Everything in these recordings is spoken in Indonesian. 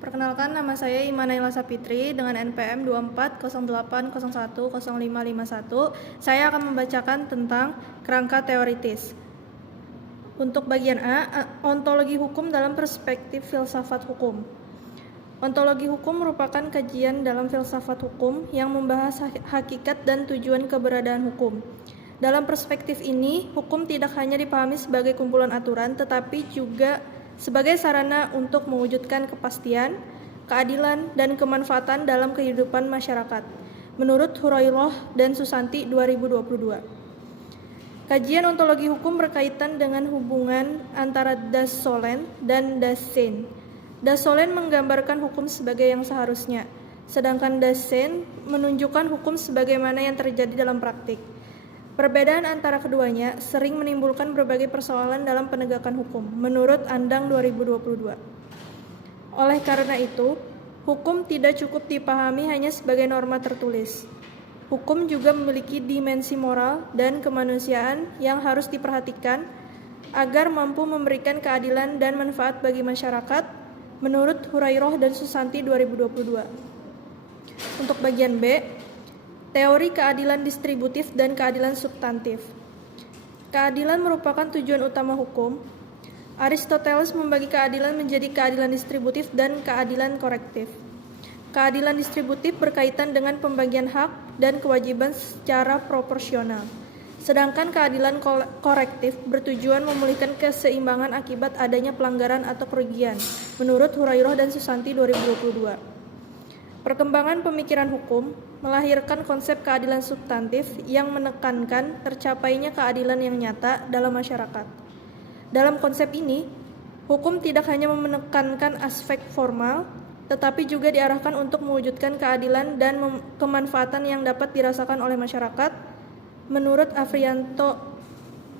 Perkenalkan, nama saya Imanaila Sapitri dengan NPM 2408010551. Saya akan membacakan tentang kerangka teoritis. Untuk bagian A, ontologi hukum dalam perspektif filsafat hukum. Ontologi hukum merupakan kajian dalam filsafat hukum yang membahas hakikat dan tujuan keberadaan hukum. Dalam perspektif ini, hukum tidak hanya dipahami sebagai kumpulan aturan, tetapi juga sebagai sarana untuk mewujudkan kepastian, keadilan, dan kemanfaatan dalam kehidupan masyarakat, menurut Hurairoh dan Susanti 2022. Kajian ontologi hukum berkaitan dengan hubungan antara das solens dan das sein. Das solens menggambarkan hukum sebagai yang seharusnya, sedangkan das sein menunjukkan hukum sebagaimana yang terjadi dalam praktik. Perbedaan antara keduanya sering menimbulkan berbagai persoalan dalam penegakan hukum, menurut Andang 2022. Oleh karena itu, hukum tidak cukup dipahami hanya sebagai norma tertulis. Hukum juga memiliki dimensi moral dan kemanusiaan yang harus diperhatikan agar mampu memberikan keadilan dan manfaat bagi masyarakat, menurut Hurairoh dan Susanti 2022. Untuk bagian B, teori keadilan distributif dan keadilan substantif. Keadilan merupakan tujuan utama hukum. Aristoteles membagi keadilan menjadi keadilan distributif dan keadilan korektif. Keadilan distributif berkaitan dengan pembagian hak dan kewajiban secara proporsional. Sedangkan keadilan korektif bertujuan memulihkan keseimbangan akibat adanya pelanggaran atau kerugian, menurut Hurairoh dan Susanti 2022. Perkembangan pemikiran hukum melahirkan konsep keadilan substantif yang menekankan tercapainya keadilan yang nyata dalam masyarakat. Dalam konsep ini, hukum tidak hanya menekankan aspek formal, tetapi juga diarahkan untuk mewujudkan keadilan dan kemanfaatan yang dapat dirasakan oleh masyarakat, menurut Afrianto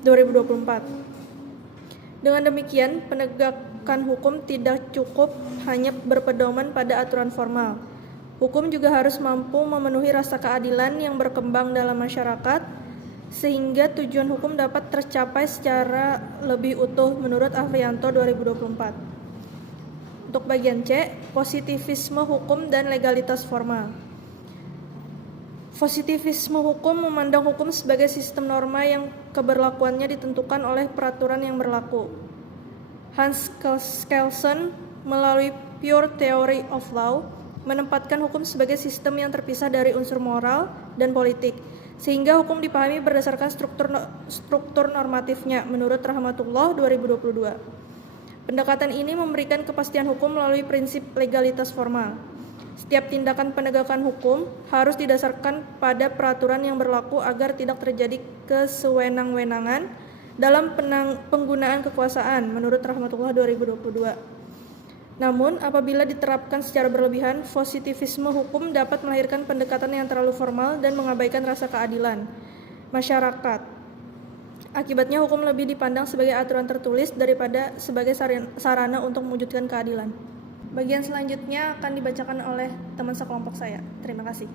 2024. Dengan demikian, penegakan hukum tidak cukup hanya berpedoman pada aturan formal. Hukum juga harus mampu memenuhi rasa keadilan yang berkembang dalam masyarakat, sehingga tujuan hukum dapat tercapai secara lebih utuh, menurut Afrianto 2024. Untuk bagian C, positivisme hukum dan legalitas formal. Positivisme hukum memandang hukum sebagai sistem norma yang keberlakuannya ditentukan oleh peraturan yang berlaku. Hans Kelsen melalui Pure Theory of Law menempatkan hukum sebagai sistem yang terpisah dari unsur moral dan politik, sehingga hukum dipahami berdasarkan struktur normatifnya, menurut Rahmatullah 2022. Pendekatan ini memberikan kepastian hukum melalui prinsip legalitas formal. Setiap tindakan penegakan hukum harus didasarkan pada peraturan yang berlaku agar tidak terjadi kesewenang-wenangan dalam penggunaan kekuasaan, menurut Rahmatullah 2022. Namun, apabila diterapkan secara berlebihan, positivisme hukum dapat melahirkan pendekatan yang terlalu formal dan mengabaikan rasa keadilan masyarakat. Akibatnya, hukum lebih dipandang sebagai aturan tertulis daripada sebagai sarana untuk mewujudkan keadilan. Bagian selanjutnya akan dibacakan oleh teman sekelompok saya. Terima kasih.